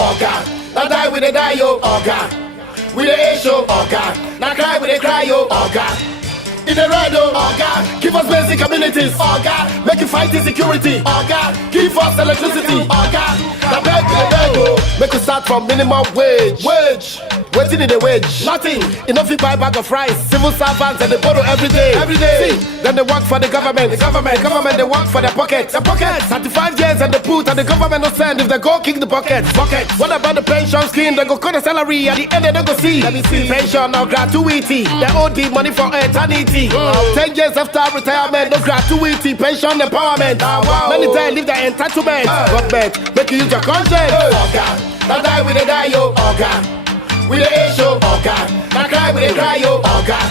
oh God. Now die with a die, yo, oh God. We the A show, oh God. Now cry with a cry, yo, oh God. In the red, oh God. Give us basic amenities, oh God. Make you fight insecurity, oh God. Give us electricity, oh God. Now beg with a beg, oh. Make you start from minimum wage. Waiting in the wage. Nothing. Enough you buy bag of rice. Civil servants and they borrow every day. See, then they work for the government. The government they work for their pockets. 35 years and they put and the government no send if they go kick the buckets. What about the pension scheme? They go cut the salary at the end they don't go see. Let me see. Pension or gratuity. They owe the money for eternity. 10 years after retirement, no gratuity. Pension empowerment. Many times leave their entitlement. Government, make you use your conscience. Oh God, now die with a die, yo. Oh God. We the A show, oh God. Now cry with a cry, yo, oh God.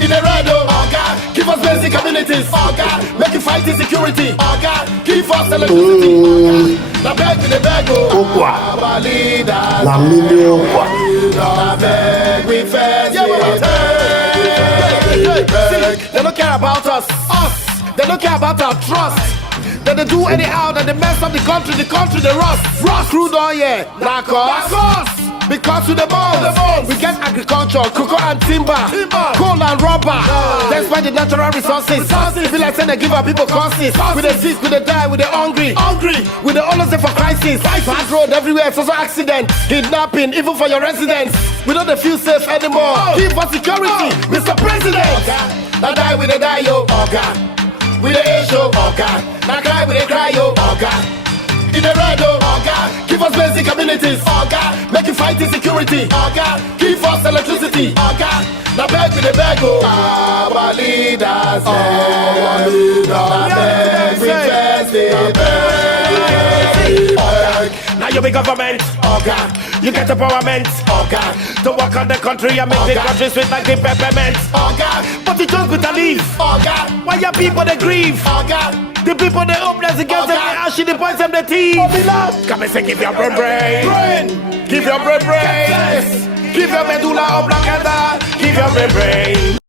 In the red, oh God. Give us basic amenities, oh God. Make you fight insecurity, oh God. Give us electricity, oh God. Now beg with a beg, oh. Our leaders, La million, quoi. Now beg with fast, They don't care about us. They don't care about our trust. Then they do anyhow, then they mess up the country they rust. Crude oil, yeah, narcos. Because to the bones, we get agriculture, cocoa and timber, coal and rubber. That's why the natural resources. Feel like saying they give our people causes. We they sick, we they die, we they hungry. We they always say for crisis. Bad road everywhere, so accident, kidnapping, even for your residents. We don't feel safe anymore. Give us security, Mr. President. Now die, we they die, yo, oh God. We the A show, oh God. Now cry, we they cry, yo, oh God. In the red, oh God. Give us basic amenities, oh God. Make you fight insecurity, oh God. Give us electricity, oh God. Now beg with the beg, oh. Our leaders, now beg with beg. Now you be government, oh God. You get empowerment, oh God. To work on the country and make the country sweet like the peppermint, oh God. But you just with a leave, oh God. Why your people they grieve, oh God. The people they homeless against them, they ashy, the points them the teeth. Come and say, give your brain. Give your brain. Give your medulla oblongata. Give your brain.